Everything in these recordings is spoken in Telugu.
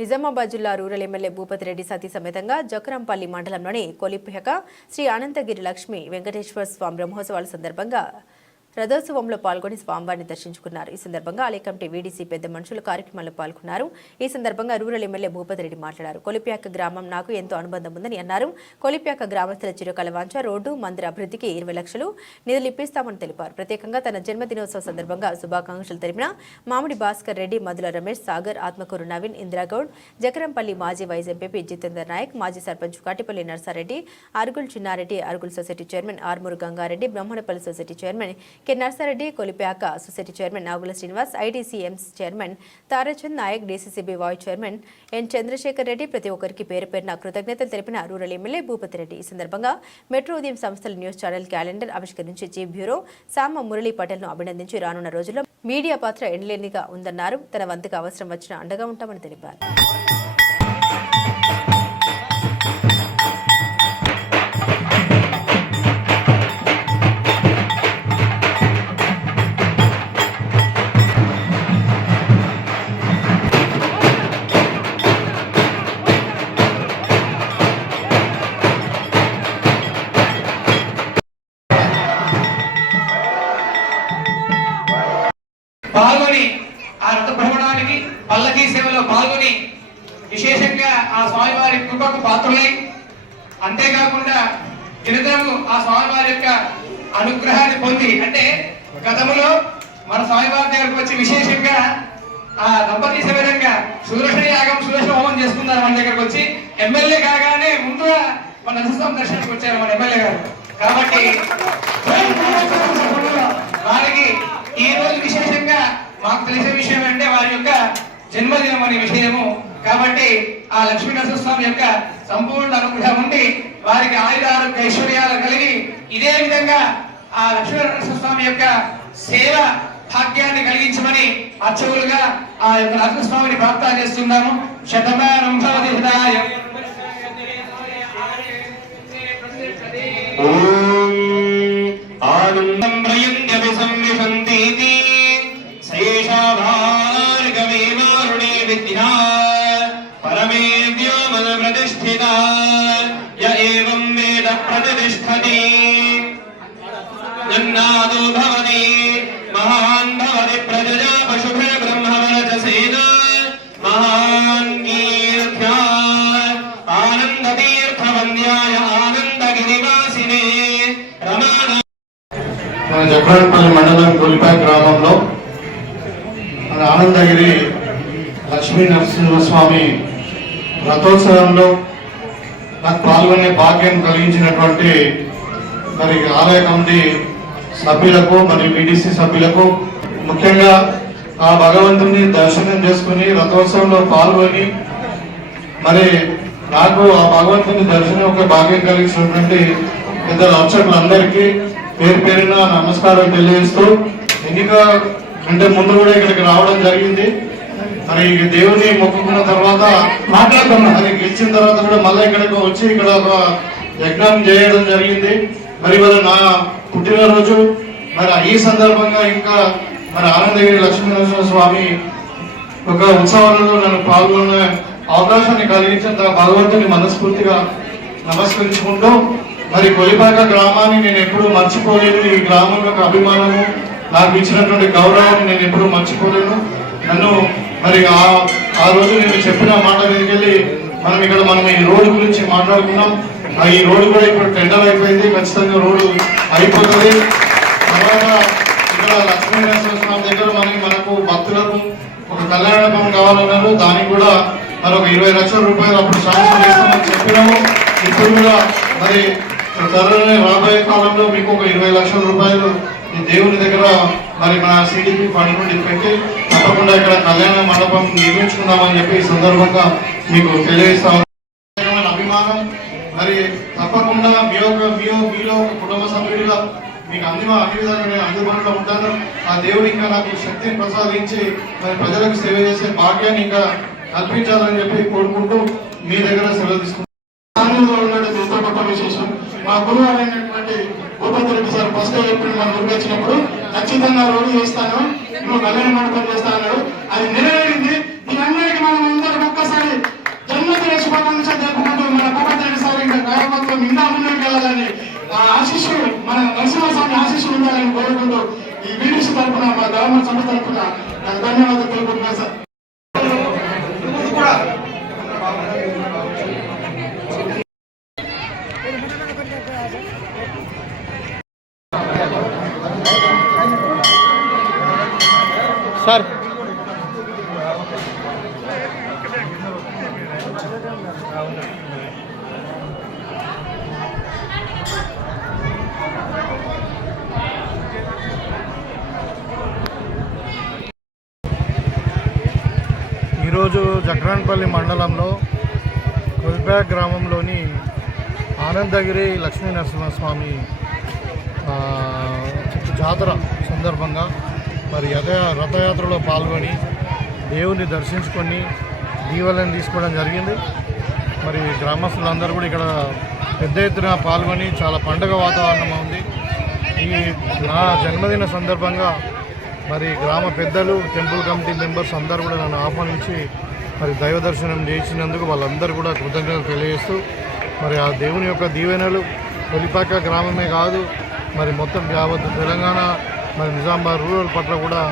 నిజామాబాద్ జిల్లా రూరల్ ఎమ్మెల్యే భూపతి రెడ్డి సతీ సమేతంగా జకరంపల్లి మండలంలోని కొలిపిహక శ్రీ అనంతగిరి లక్ష్మి వెంకటేశ్వర స్వామి బ్రహ్మోత్సవాల సందర్భంగా రథోత్సవంలో పాల్గొని స్వామివారిని దర్శించుకున్నారు. ఈ సందర్భంగా ఆలయ కమిటీ వీడీసీ పెద్ద మనుషులు కార్యక్రమంలో పాల్గొన్నారు. ఈ సందర్భంగా రూరల్ ఎమ్మెల్యే భూపతి రెడ్డి మాట్లాడారు. కొలిప్యాక గ్రామం నాకు ఎంతో అనుబంధం ఉందని అన్నారు. కొలిప్యాక గ్రామస్తుల చిరకాల వాంఛ రోడ్డు మందిర అభివృద్ధికి ఇరవై లక్షలు నిధులు ఇప్పిస్తామని తెలిపారు. ప్రత్యేకంగా తన జన్మదినోత్సవ సందర్భంగా శుభాకాంక్షలు తెలిపిన మామిడి భాస్కర్ రెడ్డి మధుల రమేష్ సాగర్ ఆత్మకూరు నవీన్ ఇందిరాగౌడ్ జకరంపల్లి మాజీ వైస్ ఎంపీ జితేందర్ నాయక్ మాజీ sarpanch Katipalli Narsareddy Arugul Chinnareddy Arugul society chairman Armoor Gangareddy Brahmanapalli society chairman K Narsareddy Kolipaka society chairman Nagula Srinivas ITCMS chairman Tarachand Nayak DCCB vice chairman N Chandrashekar Reddy ప్రతి ఒక్కరికి పేరు పేరున కృతజ్ఞతలు తెలిపిన రూరల్ ఎమ్మెల్యే భూపతి రెడ్డి. ఈ సందర్భంగా మెట్రో ఉదయం సంస్థల న్యూస్ ఛానల్ క్యాలెండర్ ఆవిష్కరించి చీఫ్ బ్యూరో సామ మురళీ పటేల్ను అభినందించి రానున్న రోజుల్లో మీడియా పాత్ర ఎండలేనిగా ఉందన్నారు. తన వంతుకు అవసరం వచ్చిన అండగా ఉంటామని తెలిపారు. పల్లకీ సేవలో పాల్గొని విశేషంగా ఆ స్వామివారి కృపకు పాత్రులై అంతేకాకుండా దినదినము ఆ స్వామివారి యొక్క అనుగ్రహాన్ని పొంది అంటే గతములో మన స్వామివారి దగ్గరకు వచ్చి విశేషంగా ఆ దంపతి సమేతంగా సుదర్శన యాగం సుదర్శన హోమం చేసుకున్నారు మన దగ్గరకు వచ్చి ఎమ్మెల్యే కాగానే ముందుగా మన నరసింహ దర్శనానికి వచ్చారు మన ఎమ్మెల్యే గారు. కాబట్టి వారికి ఈ రోజు విశేషంగా మాకు తెలిసే విషయం అంటే వారి యొక్క జన్మదినం అనే విషయము. కాబట్టి ఆ లక్ష్మీ నరసింహస్వామి యొక్క సంపూర్ణ అనుగ్రహం ఉండి వారికి ఆయుధ ఆరోగ్య ఐశ్వర్యాలు కలిగి ఇదే విధంగా ఆ లక్ష్మీ నరసింహస్వామి యొక్క సేవ భాగ్యాన్ని కలిగించమని అర్చకులుగా ఆ యొక్క నరసింహస్వామిని ప్రార్థన చేస్తున్నాము. శతమానం భవతి హృదయం జన్నాదో భవతి మహాన్ భవతి ప్రజయా పశుభిర్ బ్రహ్మవరజసేన మహాన్ కీర్త్యా ఆనందతీర్థవంద్యాయ ఆనందగిరివాసినే రమాణ మన జక్రాన్పల్లి మండలం గుల్పా గ్రామంలో మన ఆనందగిరి లక్ష్మీ నరసింహస్వామి రథోత్సవంలో నాకు పాల్గొనే భాగ్యం కలిగించినటువంటి మరి ఆలయ కమిటీ సభ్యులకు మరియు బీడీసీ సభ్యులకు ముఖ్యంగా ఆ భగవంతుని దర్శనం చేసుకుని రథోత్సవంలో పాల్గొని మరి నాకు ఆ భగవంతుని దర్శనం ఒక భాగ్యం కలిగించినటువంటి పెద్ద అర్చకులందరికీ పేరు పేరున నమస్కారం తెలియజేస్తూ ఎన్నిక అంటే ముందు కూడా ఇక్కడికి రావడం జరిగింది. మరి ఈ దేవుని మొక్కుకున్న తర్వాత మాట్లాడుతున్నా అది గెలిచిన తర్వాత కూడా మళ్ళీ ఇక్కడికి వచ్చి ఇక్కడ ఒక యజ్ఞం చేయడం జరిగింది. మరి వాళ్ళ నా పుట్టినరోజు మరి ఈ సందర్భంగా ఇంకా మరి ఆనందగిరి లక్ష్మీనరసింహ స్వామి ఒక ఉత్సవాలలో నన్ను పాల్గొనే అవకాశాన్ని కలిగించిన భగవంతుని మనస్ఫూర్తిగా నమస్కరించుకుంటూ మరి కొలిపాక గ్రామాన్ని నేను ఎప్పుడూ మర్చిపోలేను ఈ గ్రామం యొక్క అభిమానము. నాకు ఇచ్చినటువంటి గౌరవాన్ని నేను ఎప్పుడూ మర్చిపోలేను. నన్ను మరి ఆ ఆ రోజు నేను చెప్పిన మాట మీదకి వెళ్ళి మనం ఇక్కడ మనం ఈ రోడ్డు గురించి మాట్లాడుకున్నాం. ఈ రోడ్డు కూడా ఇప్పుడు టెండర్ అయిపోయింది ఖచ్చితంగా రోడ్డు అయిపోతుంది. తర్వాత ఇక్కడ లక్ష్మీ స్వామి దగ్గర మనకి మనకు భక్తులకు ఒక కళ్యాణ కళ్యాణకం కావాలన్నారు. దానికి కూడా మరి ఒక ఇరవై లక్షల రూపాయలు అప్పుడు శాంక్షన్ చేస్తామని చెప్పినాము. ఇప్పుడు కూడా మరి త్వరలోనే రాబోయే కాలంలో మీకు ఒక ఇరవై లక్షల రూపాయలు ఈ దేవుని దగ్గర మరి మన సిడిపి ఫండ్ నుండి పెట్టి తప్పకుండా ఇక్కడ కళ్యాణ మండపం నిర్మించుకుందామని చెప్పి ఈ సందర్భంగా మీకు తెలియజేస్తాము మరి తప్పకుండా మీ యొక్క మీ మీలో ఒక కుటుంబ సభ్యుడిగా మీకు అన్ని అన్ని విధాలుగా నేను అందుబాటులో ఉంటాను. ఆ దేవుడు ఇంకా నాకు శక్తిని ప్రసాదించి మరి ప్రజలకు సేవ చేసే భాగ్యాన్ని ఇంకా కల్పించాలని చెప్పి కోరుకుంటూ మీ దగ్గర సెలవు తీసుకుంటాను గొప్ప విశేషం. మా గురువు అయినటువంటి భూపతి రెడ్డి సార్ ఫస్ట్ చెప్పిన మన ఊరికి వచ్చినప్పుడు ఖచ్చితంగా రోడ్డు చేస్తాను. నువ్వు కళ్యాణ మండపం చేస్తా అన్నాడు అది నెరవేరింది. మీ అందరికీ మనం అందరం ఒక్కసారి ధన్యవాదాలు తెలుపుకుంటున్నాను సార్ ముందు కూడా ఈరోజు జక్రాన్పల్లి మండలంలో కొల్పేట గ్రామంలోని ఆనందగిరి లక్ష్మీ నరసింహస్వామి జాతర సందర్భంగా మరి రథ రథయాత్రలో పాల్గొని దేవుని దర్శించుకొని దీవెలను తీసుకోవడం జరిగింది. మరి గ్రామస్తులందరూ కూడా ఇక్కడ పెద్ద ఎత్తున పాల్గొని చాలా పండగ వాతావరణం ఉంది. ఈ నా జన్మదిన సందర్భంగా మరి గ్రామ పెద్దలు టెంపుల్ కమిటీ మెంబర్స్ అందరూ కూడా నన్ను ఆహ్వానించి మరి దైవ దర్శనం చేసినందుకు వాళ్ళందరూ కూడా కృతజ్ఞతలు తెలియజేస్తూ మరి ఆ దేవుని యొక్క దీవెనలు తొలిపాక గ్రామమే కాదు మరి మొత్తం యావత్ తెలంగాణ మరి నిజామాబాద్ రూరల్ పట్ల కూడా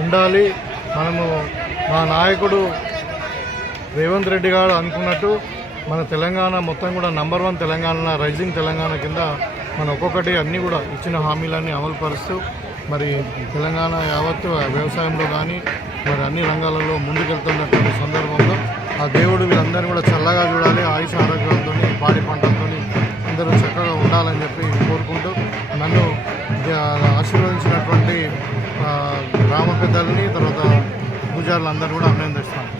ఉండాలి. మనము మా నాయకుడు రేవంత్ రెడ్డి గారు అనుకున్నట్టు మన తెలంగాణ మొత్తం కూడా number one Telangana rising Telangana కింద మన ఒక్కొక్కటి అన్నీ కూడా ఇచ్చిన హామీలన్నీ అమలు పరుస్తూ మరి తెలంగాణ యావత్తు వ్యవసాయంలో కానీ మరి అన్ని రంగాలలో ముందుకెళ్తున్నటువంటి సందర్భంలో ఆ దేవుడు వీళ్ళందరినీ కూడా చల్లగా చూడాలి ఆయుష ఆరోగ్యాలతో పాడి పంటలతో అందరూ చక్కగా ఉండాలని చెప్పి కోరుకుంటూ నన్ను ఆశీర్వదించినటువంటి గ్రామ పెద్దలని తర్వాత పూజారులందరూ కూడా అభినందిస్తాను